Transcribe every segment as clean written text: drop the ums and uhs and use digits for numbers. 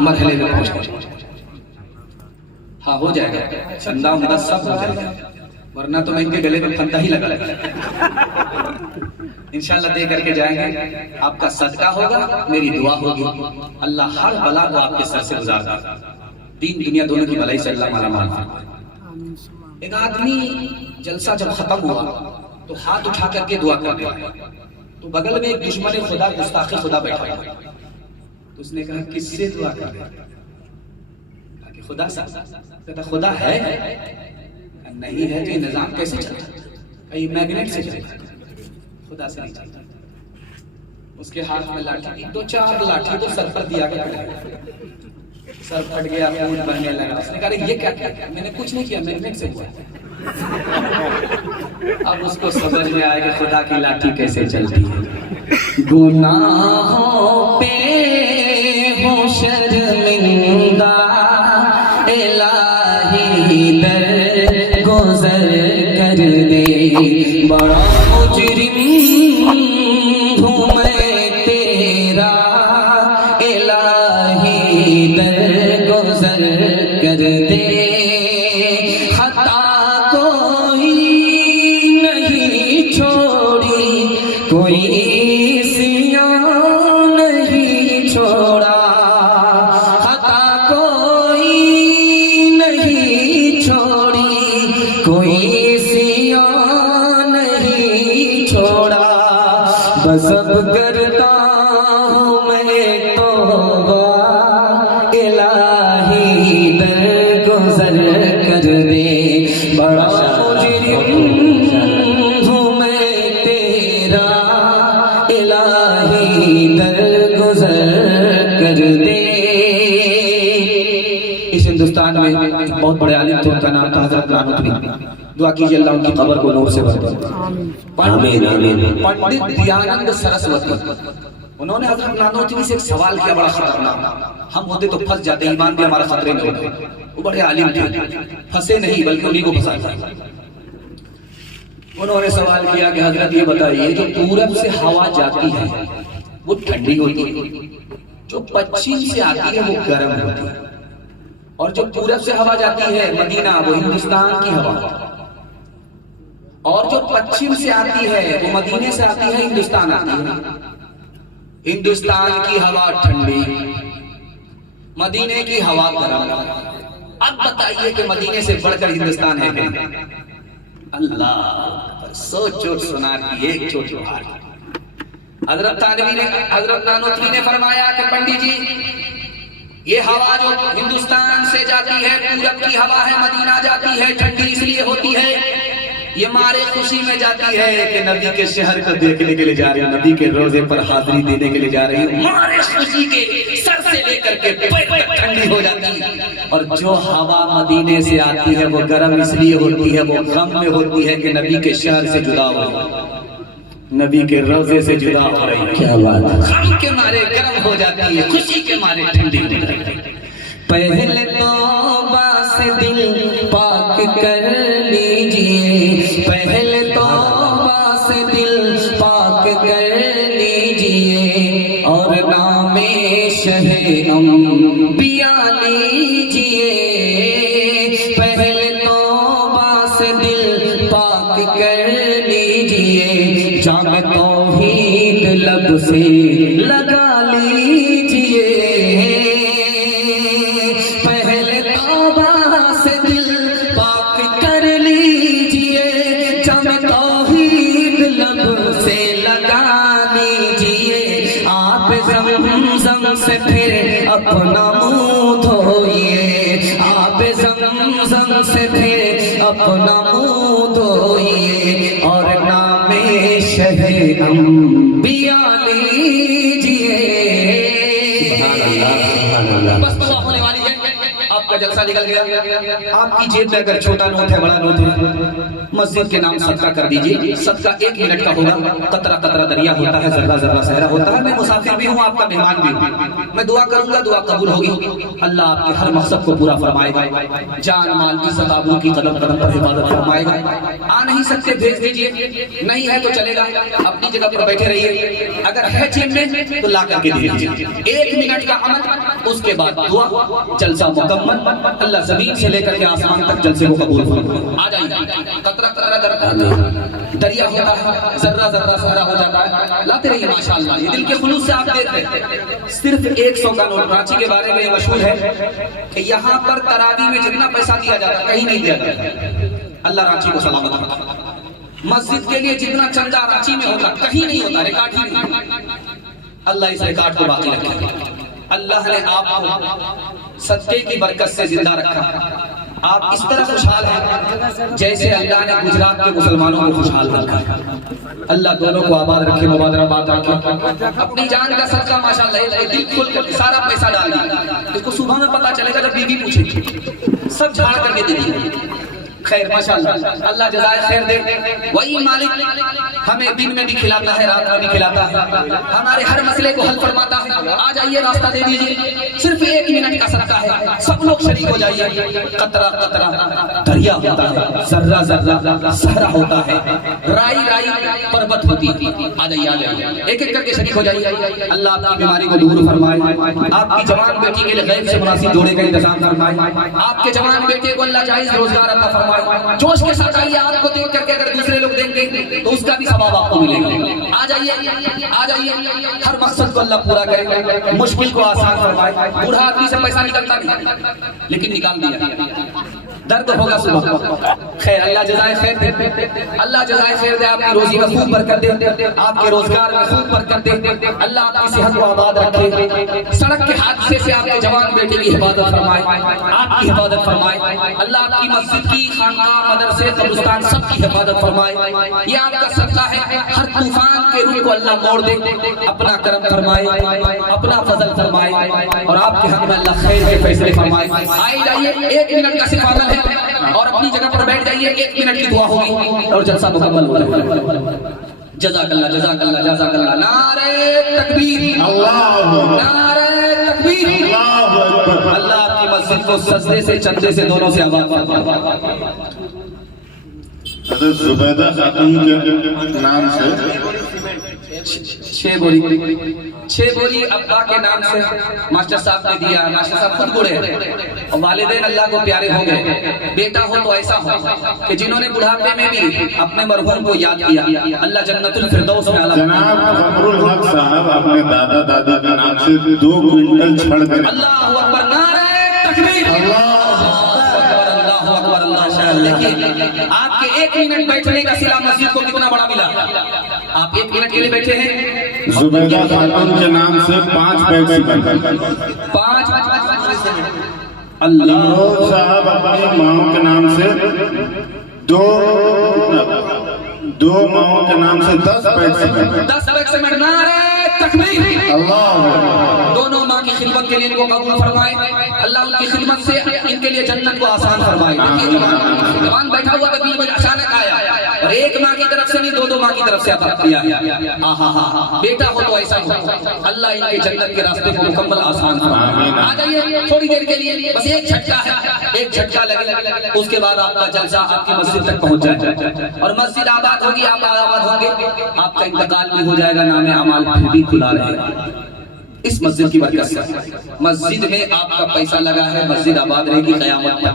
मरहले में पहुंच गए। हाँ हो जाएगा, चंदा उमदा सब हो जाएगा, वरना तो मैं इनके गले में फंदा ही लगा लगा। इंशाल्लाह दे करके जाएंगे, आपका सदका होगा, मेरी दुआ होगी, अल्लाह हर बला को आपके सर से गुजार देगा, दीन दुनिया दोनों की भलाई से अल्लाह माला मान। एक आदमी जलसा जब खत्म हुआ तो हाथ उठा करके दुआ कर दिया, तो बगल में एक दुश्मन खुदा गुस्ताखे खुदा बैठा था, तो उसने कहा किससे दुआ कर रहे? खुदा से। कहता खुदा है? नहीं है तो ये निजाम कैसे चलता? ये मैग्नेट से चलता, खुदा से नहीं चलता। उसके हाथ में लाठी, 2-4 लाठी तो सर पर दिया गया, सर फट गया, खून बहने लगा। उसने कहा ये क्या किया? मैंने कुछ नहीं किया, मैग्नेट से हुआ। अब उसको समझ में आया कि खुदा की लाठी कैसे चलती है। गुनाहों पे हो शर्मिंदा, इलाही दर गुज़र कर दे, बड़ा मुजरिम हूँ मैं तेरा, इलाही दर गुज़र कर दे, खता कोई नहीं छोड़ी, कोई सियां नहीं छोड़ा, खता कोई नहीं छोड़ी, कोई सियां नहीं छोड़ा, बस अब करता हूँ मैं तौबा, इलाही दर गुज़र कर दे, बड़ा मुजरिम हूँ मैं तेरा, इलाही दर गुज़र कर दे। इस हिंदुस्तान में बहुत बड़े आलिम थे, उनका नाम था हजरत नानोतवी। दुआ कीजिए अल्लाह उनकी कब्र को नूर से भर दे। आमीन आमीन। पंडित दयानंद सरस्वती, उन्होंने हजरत नानोतवी से एक सवाल किया बड़ा खतरनाक। हम होते तो फंस जाते, ईमान भी हमारा खतरे में होता। वो बड़े आलिम थे, फंसे नहीं बल्कि उन्हीं को फंसा। उन्होंने सवाल किया कि हजरत ये बताइए, जो पूरब से हवा जाती है वो ठंडी होती है, जो पश्चिम से आती है वो गर्म होती है, और जो पूरब से हवा जाती है मदीना वो हिंदुस्तान की हवा, और जो पश्चिम से आती है वो मदीने से आती है, हिंदुस्तान आती है। हिंदुस्तान की हवा ठंडी, मदीने की हवा गर्म। अब बताइए कि मदीने से बढ़कर हिंदुस्तान है क्या? अल्लाह, सौ चोट सुनार की एक चोट हार। हजरत नानोतवी ने फरमाया कि पंडित जी, ये हवा जो हिंदुस्तान से जाती है, पूरब की हवा है, मदीना जाती है, ठंडी इसलिए होती है, ये मारे खुशी में जाती है कि नबी के शहर को देखने के लिए जा रही हूँ, नबी के रोजे पर हाजिरी देने के लिए जा रही हूँ, मारे खुशी के सर से लेकर के पैर तक ठंडी हो जाती है। और जो हवा मदीने से आती है वो गर्म इसलिए होती है, वो गम में होती है कि नबी के शहर से जुदा हो रही है, नबी के रोजे से जुदा हो रही है। क्या बात है, गम के मारे गर्म हो जाती है, खुशी के मारे ठंडी हो जाती है। पहले तौबा से दिल पाक कर लीजिए, पहले तौबा से दिल पाक कर लीजिए, और नामे शहे अंबिया लीजिए, पहले तौबा से दिल पाक कर लीजिए, जाम तौहीद लब से लगा लीजिए, पहले तौबा से दिल पाक कर लीजिए, जाम तौहीद लब से लगा लीजिए, आप ज़मज़म से फिर अपना मुंह धोइए, आप ज़मज़म से फिर अपना मुंह धोइए, और नामे शहे अंबिया लीजिए। बस दुआ होने वाली है। अब आपका जलसा निकल गया, आपकी जेब में अगर छोटा नोट है बड़ा नोट है, मस्जिद के नाम सदका कर दीजिए। सदका 1 मिनट का होगा, कतरा कतरा दरिया होता है, जर्रा जर्रा सहरा होता है। मैं मुसाफिर भी हूँ, आपका मेहमान भी हूँ, मैं दुआ करूंगा, दुआ कबूल होगी, अल्लाह आपके हर मकसद को पूरा फरमाएगा, जान माल इज्जत आबरू की कदम कदम पर हिफाजत फरमाएगा। आ नहीं सकते भेज दीजिए, नहीं है तो चलेगा, अपनी जगह पर बैठे रहिए, अगर है जेब में तो ला करके दे दीजिए। 1 मिनट का अमल, उसके बाद दुआ, जलसा मुकम्मल। अल्लाह जमीन से लेकर के आसमान तक जलसे को कबूल फरमाए। आ जाइए, कतरा कतरा दरिया होता है, जर्रा जर्रा सहरा हो जाता है, लाते रहिए माशाअल्लाह। ये दिल के खुलूस से आप देख रहे हैं। सिर्फ 100 का नोट, रांची के बारे में मशहूर है कि यहाँ पर तरावी में जितना पैसा दिया जाता है कहीं नहीं दिया जाता। अल्लाह रांची को सलामत रखे। मस्जिद के लिए जितना चंदा रांची में होता कहीं नहीं होता, रिकॉर्ड ही नहीं। अल्लाह इस रिकॉर्ड को बाकी रखे। अल्लाह ने आपको सदके की बरकत से जिंदा रखा। आप इस तरह खुशहाल हैं जैसे अल्लाह ने गुजरात के मुसलमानों को खुशहाल रखा। अल्लाह दोनों को आबाद रखे, मुबारकबाद रखे। अपनी जान का सदका माशाअल्लाह, दिल खोल सारा पैसा डाल दिया। इसको सुबह में पता चलेगा जब बीवी पूछेगी, सब झाड़ करके दे दिया। खैर माशाअल्लाह, अल्लाह जज़ाए खैर दे। वही मालिक हमें दिन में भी खिलाता है, रात में भी खिलाता है, हमारे हर मसले को हल फरमाता है। आ जाइए, रास्ता दे दीजिए, सिर्फ 1 मिनट का सदका है, सब लोग शरीक हो जाइए। कतरा कतरा दरिया होता है, जर्रा जर्रा सहरा होता है, राई राई पर्वत होती है। आ जाइए, आ जाइए, एक एक करके शरीक हो जाइए। अल्लाह आपकी बीमारी को दूर फरमाए, आपकी जवान बेटी के लिए गैब से मुनासिब जोड़े का इंतजाम फरमाए, आपके जवान बेटे को अल्लाह जायज रोजगार अता फरमाए। जोश के साथ आइए, आपको देख करके अगर दूसरे लोग देंगे तो उसका भी सवाब आपको मिलेगा। आ जाइए, आ जाइए, हर मकसद को अल्लाह पूरा करे, मुश्किल को आसान फरमाए। बूढ़ा आदमी से पैसा निकलता नहीं, लेकिन निकाल दिया, दर्द होगा सुबह। खैर, अल्लाह जज़ाए खैर दे, अल्लाह जज़ाए खैर दे, आपकी रोजी में खूब बरकत दे, आपके रोजगार में खूब बरकत दे, अल्लाह आपकी सेहत को आबाद रखे। सड़क के हादसे से आपके जवान बेटे की हिफाजत फरमाए, आपकी हिफाजत फरमाए। अल्लाह आपकी मस्जिद की, खानकाह, मदरसे, कब्रिस्तान सबकी हिफाजत फरमाए। ये आपका सदका है, हर तूफान के रुख को अल्लाह मोड़ दे, अपना करम फरमाए, अपना फजल फरमाए और आपके हक में अल्लाह खैर के फैसले फरमाए। आइए जाइए, 1 मिनट का सिर्फ अमल है और अपनी जगह पर बैठ जाइए, 1 मिनट की दुआ होगी और जलसा मुकम्मल हो जाएगा। जज़ाकल्लाह, जज़ाकल्लाह, जज़ाकल्लाह। नारे तकबीर, अल्लाह, नारे तकबीर, अल्लाह। अल्लाह आपकी मस्जिद को सजदे से, चंदे से, दोनों से आबाद फरमाए। जुबैदा खातून के नाम से 6 बोरी अब्बा के नाम से मास्टर साहब ने दिया। मास्टर साहब खुद बूढ़े हैं और वालिदैन अल्लाह को प्यारे हो गए। बेटा हो तो ऐसा हो कि जिन्होंने बुढ़ापे में भी अपने मरहूम को याद किया, अल्लाह जन्नतुल फिरदौस में आला। जनाब कमरुल हक साहब अपने दादा दादी के नाम से 2 क्विंटल छड़ कर। अल्लाहू अकबर, नारे तकबीर, अल्लाहू अकबर, अल्लाह। देखिए, आपके 1 मिनट बैठने का सिला मस्जिद को कितना बड़ा मिला। आप 1 मिनट के लिए बैठे हैं। जुबैदा खातून के नाम से 5 बैग सिकंदर। 5 अल्लाह साहब अपनी माओ के नाम से 2 माओ के नाम से 10 बैग सिकंदर। 10 बैग सिकंदर। नारे तकबीर, अल्लाह। दोनों माँ की खिदमत के लिए इनको कबूल फरमाए, अल्लाह उनकी खिदमत से इनके लिए जन्नत को आसान फरमाए। जवान बैठा हुआ कभी मुझे अचानक आया और 1 माँ की तरफ से नहीं, 2 माँ की तरफ से अता किया। बेटा हो तो ऐसा हो, अल्लाह इनके जन्नत के रास्ते को मुकम्मल आसान फरमाए। आ जाइए, थोड़ी देर के लिए बस एक झटका है, एक झटका लगे, उसके बाद आपका जलसा आपकी मस्जिद तक पहुंच जाए और मस्जिद आबाद होगी, आप आबाद होंगे, आपका इंतकाल भी हो जाएगा, नाम अमाल भी खुला रहेगा। इस मस्जिद की बरकत से मस्जिद में आपका पैसा लगा है, मस्जिद आबाद रहेगी क़यामत तक।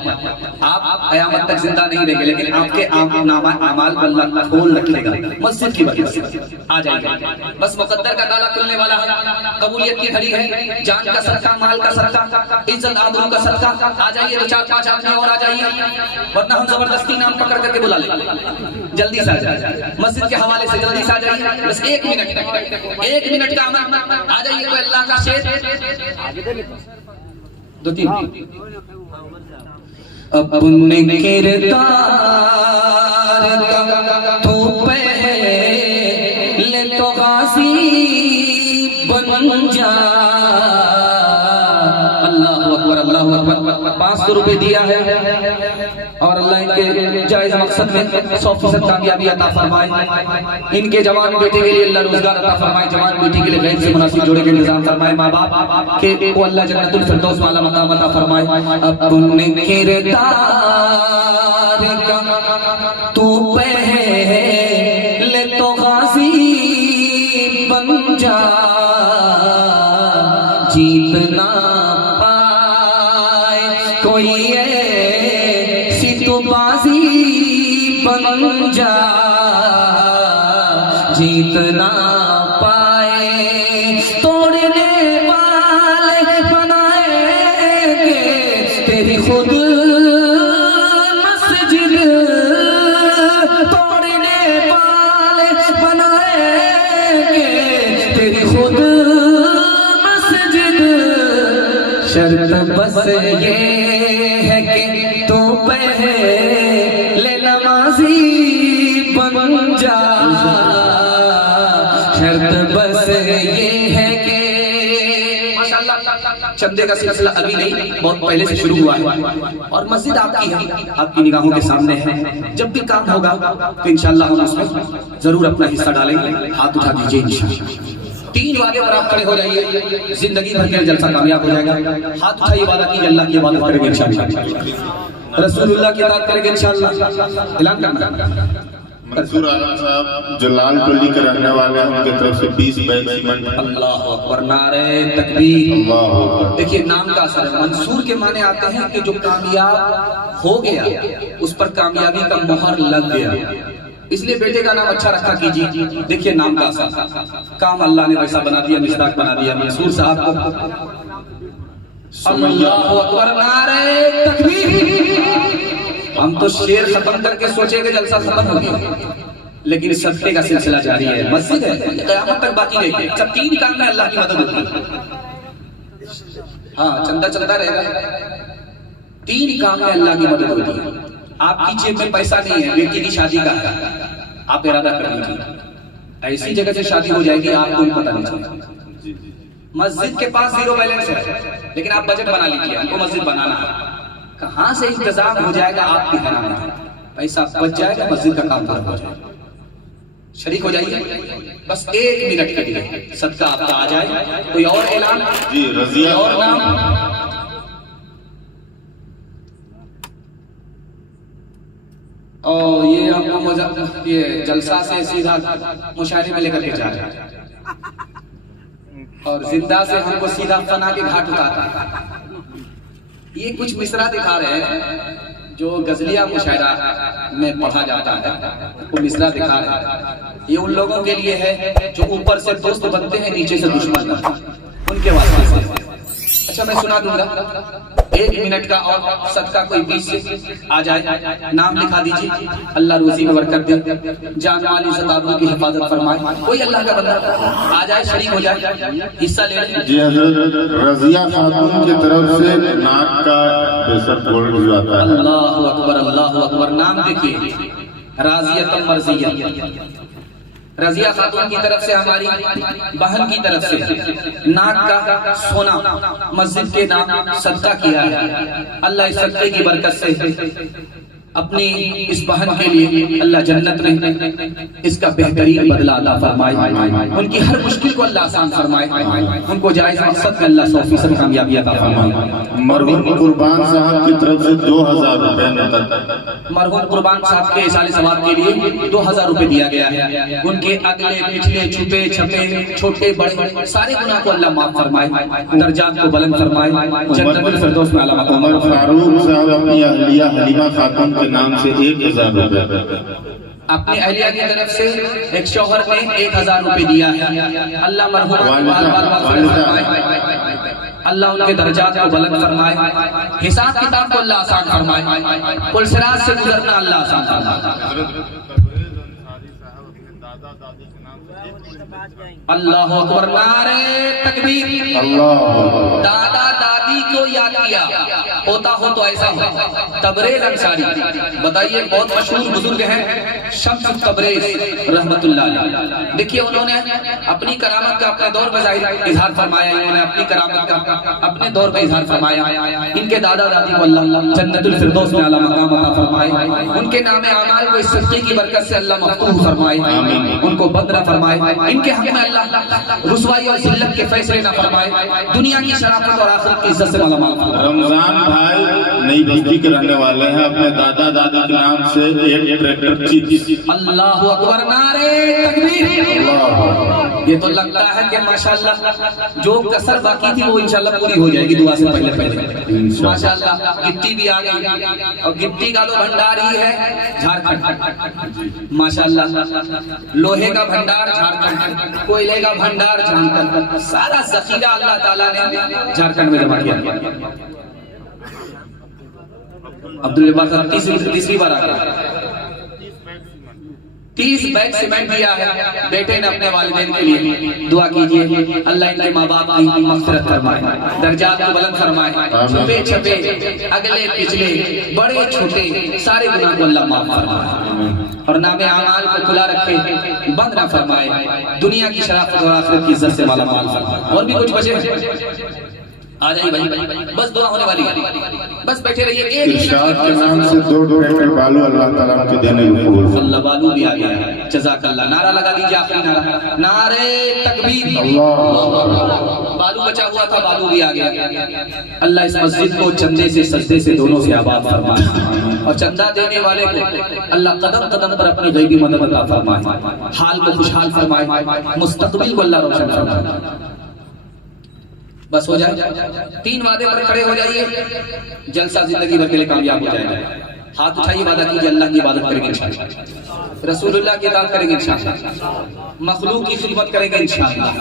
आप क़यामत तक जिंदा नहीं रहेंगे, लेकिन आपके अमाल अल्लाह खोल रखेगा मस्जिद की बरकत से। आ जाएगा, बस मुकद्दर का ताला खुलने वाला है, कबूलियत की घड़ी है, जान का सदका, माल का सदका, इज्जत आबरू का सदका। आ जाइए, 4-5 आदमी और आ जाइए, वरना हम जबरदस्ती नाम पकड़ करके बुला लेंगे। जल्दी से आ जाइए, मस्जिद के हवाले से जल्दी से आ जाइए, बस 1 मिनट का अमल। आ जाइए, तो अल्लाह का शेर 2-3 अपने किरदार का तू पहले तो गाजी बन जा। अल्लाहू अकबर, अल्लाहू अकबर। 500 रुपए दिया है और अल्लाह इनके जायज मकसद में 100% कामयाबी अता फरमाए। इनके जवान बेटे के लिए अल्लाह रोजगार अता फरमाए, जवान बेटी के लिए गैर से मुनासिब जोड़े के इंतजाम फरमाए, माँ बाप के को अल्लाह जन्नतुल फिरदौस वाला मकाम अता फरमाए। अपने किरदार का तू पहले तो गाजी बन जा, जीतना पाए कोई ऐसी तो बाजी बन जा, जीतना पाए तोड़ने वाले बनाएंगे तेरी खुद मस्जिद, तोड़ने वाले बनाएंगे तेरी खुद मस्जिद। शर्त बस ये है कि तू पहले नमाजी बन जा, शर्त बस ये है कि माशाअल्लाह चंदे का सिलसिला अभी नहीं, बहुत पहले से शुरू हुआ है और मस्जिद आपकी है, आपकी निगाहों के सामने है। जब भी काम होगा तो इंशाअल्लाह हम उसमें जरूर अपना हिस्सा डालेंगे। हाथ उठा दीजिए इंशाअल्लाह। 3 वादे पर आप खड़े हो जाइए, जिंदगी भर के जलसा कामयाब हो जाएगा। हाथ उठाइए, वादा कीजिए अल्लाह की इबादत करेंगे इंशाअल्लाह, रसूलुल्लाह की इताअत करेंगे इंशाअल्लाह। ऐलान करना मंसूर आलम साहब जो लालपल्ली के रहने वाले हैं, उनकी तरफ से 20 बैग सीमेंट। अल्लाह अकबर, नारे तकबीर। अल्लाह अकबर। देखिए नाम का असर है। मंसूर के माने आते हैं कि जो कामयाब हो गया उस पर कामयाबी का मोहर लग गया, इसलिए बेटे का नाम अच्छा रखा कीजिए। देखिए नाम का असर, काम अल्लाह ने वैसा बना दिया, मिस्ताक बना दिया मंसूर साहब को। अल्लाह अकबर, नारे तकबीर। हम तो शेर खत्म करके सोचे कि जलसा खत्म हो गया, लेकिन सदके का सिलसिला जारी है। मस्जिद है, क़यामत तक बाकी रहेगी। सब 3 काम में अल्लाह की मदद होती है। हाँ, चंदा चलता रहेगा। 3 काम में अल्लाह की मदद होती है। आपकी जेब में पैसा नहीं है, बेटी की शादी का है, आप इरादा कर लीजिए ऐसी जगह से शादी हो जाएगी आपको भी पता नहीं चलेगा। मस्जिद के पास 0 बैलेंस है, लेकिन आप बजट बना लीजिए, हमको मस्जिद बनाना है, कहां से इंतजाम हो जाएगा आपकी हैरान है। पैसा बच जाएगा, मस्जिद का काम पूरा हो जाएगा। शरीक हो जाइए बस 1 मिनट के लिए, सदका आपका आ जाए। कोई और ऐलान जी, रजिया और नाम और ये हमको ये जलसा से सीधा मुशायरे में लेकर के जा रहे हैं और जिंदा से हमको सीधा फना के घाट उतारा है। ये कुछ मिसरा दिखा रहे हैं जो गजलिया मुशायरा में पढ़ा जाता है, वो मिसरा दिखा रहे हैं। ये उन लोगों के लिए है जो ऊपर से दोस्त बनते हैं, नीचे से दुश्मन, उनके वास्ते से। अच्छा मैं सुना दूंगा 1 मिनट का, और सदका कोई बीच से आ जाए, नाम लिखा दीजिए, अल्लाह रोजी में बरकत दे, जान वाली शताब्दी की हिफाजत फरमाए। कोई अल्लाह का बंदा आ जाए, शरीक हो जाए, हिस्सा ले ले। जी हज़रत, रजिया खातून की तरफ से नाक का बेसर गोल्ड जाता है। अल्लाह अकबर, अल्लाह अकबर। नाम देखिए, राजियतम मर्जिया। रजिया खातून की तरफ से, हमारी बहन की तरफ से नाक का सोना मस्जिद के नाम सदका किया है। अल्लाह इस सदके की बरकत से अपनी इस बहन के लिए अल्लाह जन्नत में इसका बेहतरीन बदला अता फरमाए, उनकी हर मुश्किल को अल्लाह आसान फरमाए, उनको जायज मकसद में अल्लाह 100% कामयाबी अता फरमाए। मरहूम कुर्बान साहब की तरफ से 2000 रुपए नकद। मरहूम कुर्बान साहब के इसाले सवाब के लिए 2000 रुपए दिया गया है। उनके अगले पिछले छुपे छपे छोटे बड़े सारे गुनाह को अल्लाह माफ फरमाए, दर्जात को बुलंद फरमाए, जन्नतुल फिरदौस में आला मकाम। उमर फारूक साहब अपनी अहलिया हलीमा खातून के नाम से 1000 रुपए, अपनी अहलिया की तरफ से एक शौहर ने 1000 रुपए दिया है। अल्लाह मरहूम अल्लाह उनके दर्जात को बुलंद फरमाए, हिसाब किताब को अल्लाह आसान फरमाए, पुलसिरात से गुजरना अल्लाह आसान फरमाए। अल्लाह अकबर, नारे तकबीर। अल्लाह दादा दादी को याद किया, होता हो तो ऐसा हो। तबरेज अंसारी, बताइए, बहुत मशहूर बुजुर्ग हैं शम्स तबरेज रहमतुल्लाह अलैह। देखिए उन्होंने अपनी करामत का अपने दौर में इजहार फरमाया, इन्होंने अपनी करामत का अपने दौर में इजहार फरमाया। इनके दादा दादी को अल्लाह जन्नतुल फिरदौस में आला मकाम अता फरमाए, उनके नामे आमाल को इस सदक़े की बरकत से अल्लाह महफूज फरमाए, उनको बद न फरमाए, इनके हक में अल्लाह रुसवाई और जिल्लत के फैसले न फरमाए, दुनिया की शराफत और आखिरत की इज्जत से मालामाल फरमाए। रमजान भाई नई बस्ती के रहने वाले हैं, अपने दादा दादी के नाम से एक ट्रैक्टर चीज। अल्लाह अकबर, नारे तकबीर। ये तो लगता है कि माशाअल्लाह जो कसर बाकी थी वो इंशाअल्लाह पूरी हो जाएगी दुआ से पहले पहले। माशाअल्लाह गिट्टी भी आ गई और गिट्टी का तो भंडार ही है झारखंड। माशाअल्लाह लोहे का भंडार झारखंड, कोयले का भंडार झारखंड, सारा जखीरा अल्लाह ताला ने झारखंड में जमा किया। अब्दुल जब्बार साहब तीसरी बार आ गया। 30 बैग सीमेंट दिया है बेटे ने अपने वालिदैन के लिए। दुआ कीजिए अल्लाह इनके माँ बाप की मग़फ़िरत फरमाए, दर्जात को बुलंद फरमाए, छुपे छुपे अगले पिछले बड़े छोटे सारे गुनाह को अल्लाह माफ फरमाए और नामे आमाल को खुला रखे, बंद ना फरमाए, दुनिया की शराफत और आखिरत की इज्जत से माला माल फरमाए। और भी कुछ बचे आ जाइए भाई, बस दुआ होने वाली है, बस बैठे रहिए। एक इरशाद के नाम से 2 ट्रैक्टर बालू अल्लाह ताला के देने को कबूल। अल्लाह बालू भी आ गया है, जज़ाकल्लाह। नारा लगा दीजिए, आखिरी नारा, नारे तकबीर। बालू बचा हुआ था, बालू भी आ गया। अल्लाह इस मस्जिद को चंदे से सजदे से दोनों से आबाद फरमाए और चंदा देने वाले को अल्लाह कदम कदम पर अपनी गैबी मदद अता फरमाए, हाल को खुशहाल फरमाए, मुस्तकबिल को अल्लाह रोशन फरमाए। बस हो जाए, 3 वादे पर खड़े हो जाइए, जलसा जिंदगी भर के लिए कामयाब हो जाएगा। हाथ उठाइए, वादा कीजिए अल्लाह की इबादत करेंगे इंशाअल्लाह, रसूलुल्लाह की इताअत करेंगे इंशाअल्लाह, मखलूक की खिदमत करेंगे इंशाअल्लाह,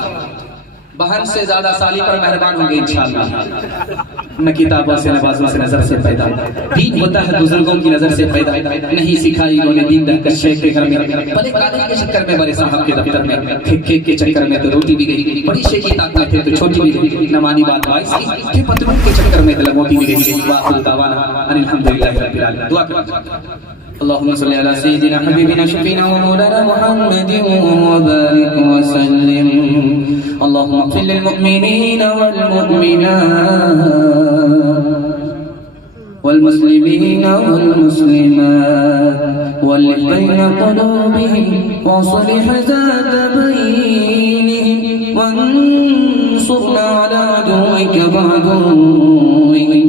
बहन से ज्यादा साली पर मेहरबान होंगे इंशाअल्लाह। न किताबों से, नवाजों से, नजर से पैदा, दीन होता है बुजुर्गों की नजर से पैदा। नहीं सिखाई उन्होंने दीन रहकर शेख के घर में, बड़े काले के चक्कर में, बड़े साहब के दफ्तर में, ठेके के चक्कर में तो रोटी भी गई, बड़ी शेखी ताकत में थे तो छोटी भी गई, न मानी बात वाइस की, पतलून के चक्कर में तो लगोटी भी गई। वाखिर दावाना अल्हम्दुलिल्लाहि रब्बिल आलमीन। दुआ करें अल्लाहुम्मा सल्ली अला सय्यिदिना हबीबिना शफीना व मौलाना मुहम्मदिन व बारिक व सल्लिम। अल्लाहुम्मा इग़फिर लिल मुमिनीना वल मुमिनात वल मुस्लिमीना वल मुस्लिमात वअल्लिफ बैना क़ुलूबिहिम व अस्लिह ज़ात बैनिहिम वंsurna अला अदुव्विका वअदुव्विहिम।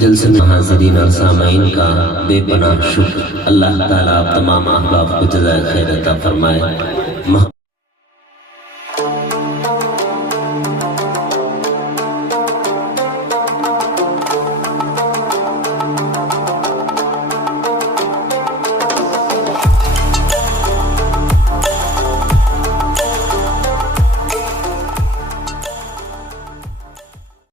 जलसे में हाज़रीन और सामाईन का बेपनाह शुक्र। अल्लाह ताला आप तमाम अहबाब को जज़ाए खैर अता फरमाए।